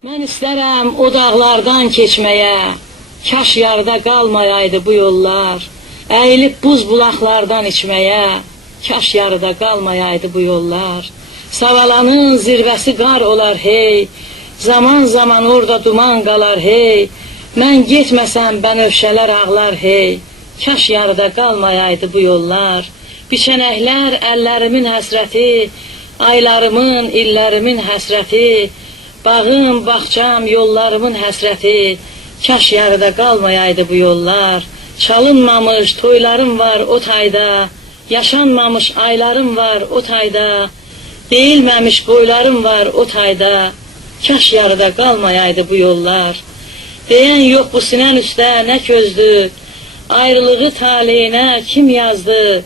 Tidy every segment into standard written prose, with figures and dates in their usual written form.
Mən istərəm o dağlardan keçməyə, kaş yarıda qalmayaydı bu yollar. Əyilib buz bulaqlardan içməyə, kaş yarıda qalmayaydı bu yollar. Savalanın zirvəsi qar olar hey, zaman zaman orada duman qalar hey. Mən getməsəm bənövşələr ağlar hey, kaş yarıda qalmayaydı bu yollar. Biçənəklər əllərimin həsrəti, aylarımın, illərimin həsrəti. Bağım, bağçam, yollarımın həsrəti, kaş yarıda qalmayaydı bu yollar. Çalınmamış toylarım var o tayda, yaşanmamış aylarım var o tayda. Deyilməmiş boylarım var o tayda, kaş yarıda qalmayaydı bu yollar. Deyən yox bu sinən üstə nə közdü, ayrılığı taleyinə kim yazdı?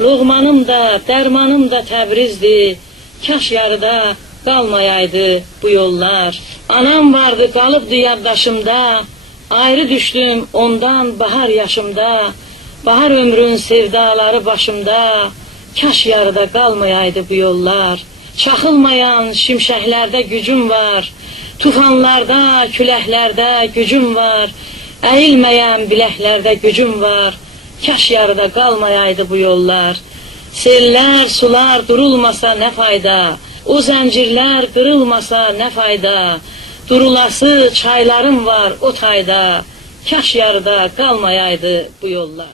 Loğmanım da, dərmanım da Təbrizdir, kaş yarıda qalmayaydı bu yollar. Anam vardı qalıbdı yaddaşımda, ayrı düşdüm ondan bahar yaşımda. Bahar ömrün sevdaları başımda, kaş yarıda qalmayaydı bu yollar. Çaxılmayan şimşəklərdə gücüm var, tufanlarda, küləklərdə gücüm var. Əyilməyən biləklərdə gücüm var, kaş yarıda qalmayaydı bu yollar. Sellər, sular durulmasa nə fayda, o zəncirlər qırılmasa nə fayda. Durulası çaylarım var o tayda, kaş yarıda qalmayaydı bu yollar.